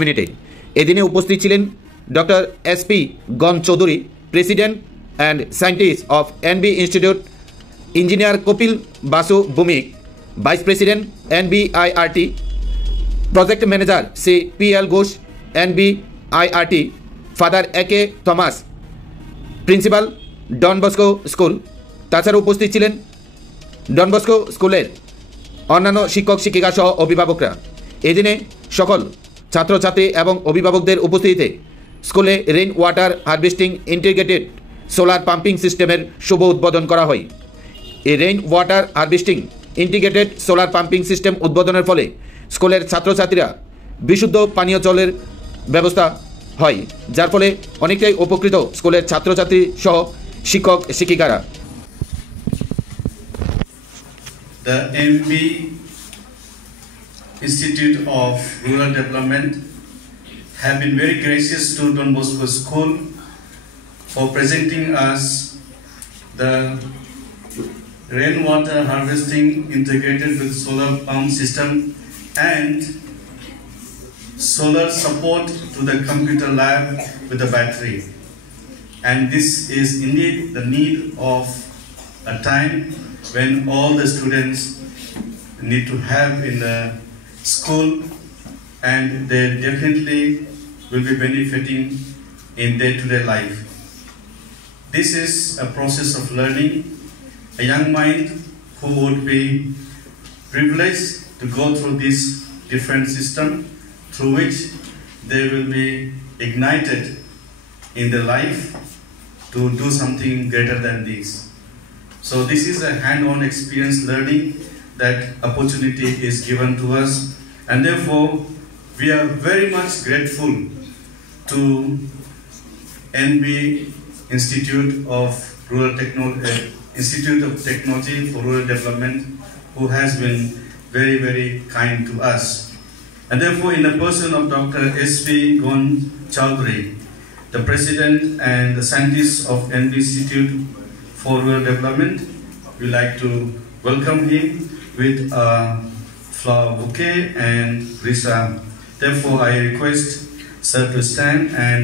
মিনিটে। এদিনে উপস্থিত ছিলেন doctor SP Gan Chowdhury, president and scientist of NB institute, engineer Kapil Basu Bhowmik, vice president NBIRT, project manager Shri PL Ghosh NBIRT, father AK Thomas, principal Don Bosco school. তাছাড়া উপস্থিত ছিলেন Don Bosco স্কুলের অন্যান্য শিক্ষক শিক্ষিকা সহ অভিভাবকরা। এদিনে সকল ছাত্রছাত্রী এবং অভিভাবকদের উপস্থিতিতে স্কুলে rain water harvesting integrated solar pumping সিস্টেমের শুভ উদ্বোধন করা হয়। এই rain water harvesting integrated solar pumping system উদ্বোধনের ফলে স্কুলের ছাত্রছাত্রীরা বিশুদ্ধ পানীয় জলের ব্যবস্থা হয়, যার ফলে অনেকটাই উপকৃত স্কুলের ছাত্রছাত্রী সহ শিক্ষক শিক্ষিকারা। The MB Institute of Rural Development have been very gracious to Don Bosco School for presenting us the rainwater harvesting integrated with solar pump system and solar support to the computer lab with the battery. And this is indeed the need of a time when all the students need to have in the school, and they definitely will be benefiting in day-to-day life. This is a process of learning. A young mind who would be privileged to go through this different system through which they will be ignited in their life to do something greater than this. So this is a hand-on experience learning that opportunity is given to us, and therefore we are very much grateful to NB Institute of Institute of Technology for Rural Development, who has been very, very kind to us. And therefore, in the person of Dr. S.V. Gon Chowdhury, the President and the Scientist of NB Institute for Rural Development, we like to welcome him with a flower bouquet and risa. Therefore, I request Sir to stand and